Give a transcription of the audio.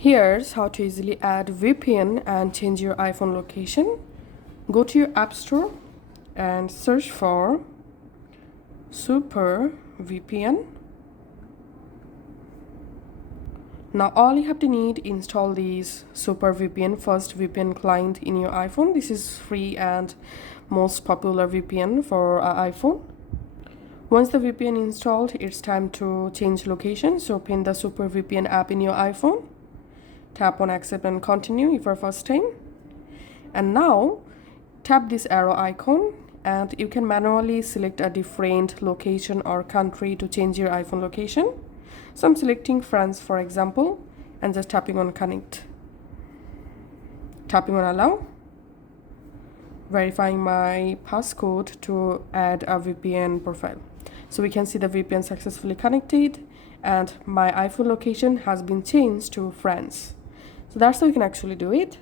Here's how to easily add VPN and change your iPhone location. Go to your App Store and search for Super VPN. Now all you have to need install this Super VPN, first VPN client in your iPhone. This is free and most popular VPN for iPhone. Once the VPN installed, it's time to change location. So open the Super VPN app in your iPhone. Tap on accept and continue if you're first time. And now tap this arrow icon and you can manually select a different location or country to change your iPhone location. So I'm selecting France for example and just tapping on connect. Tapping on allow. Verifying my passcode to add a VPN profile. So we can see the VPN successfully connected and my iPhone location has been changed to France. So that's how you can actually do it.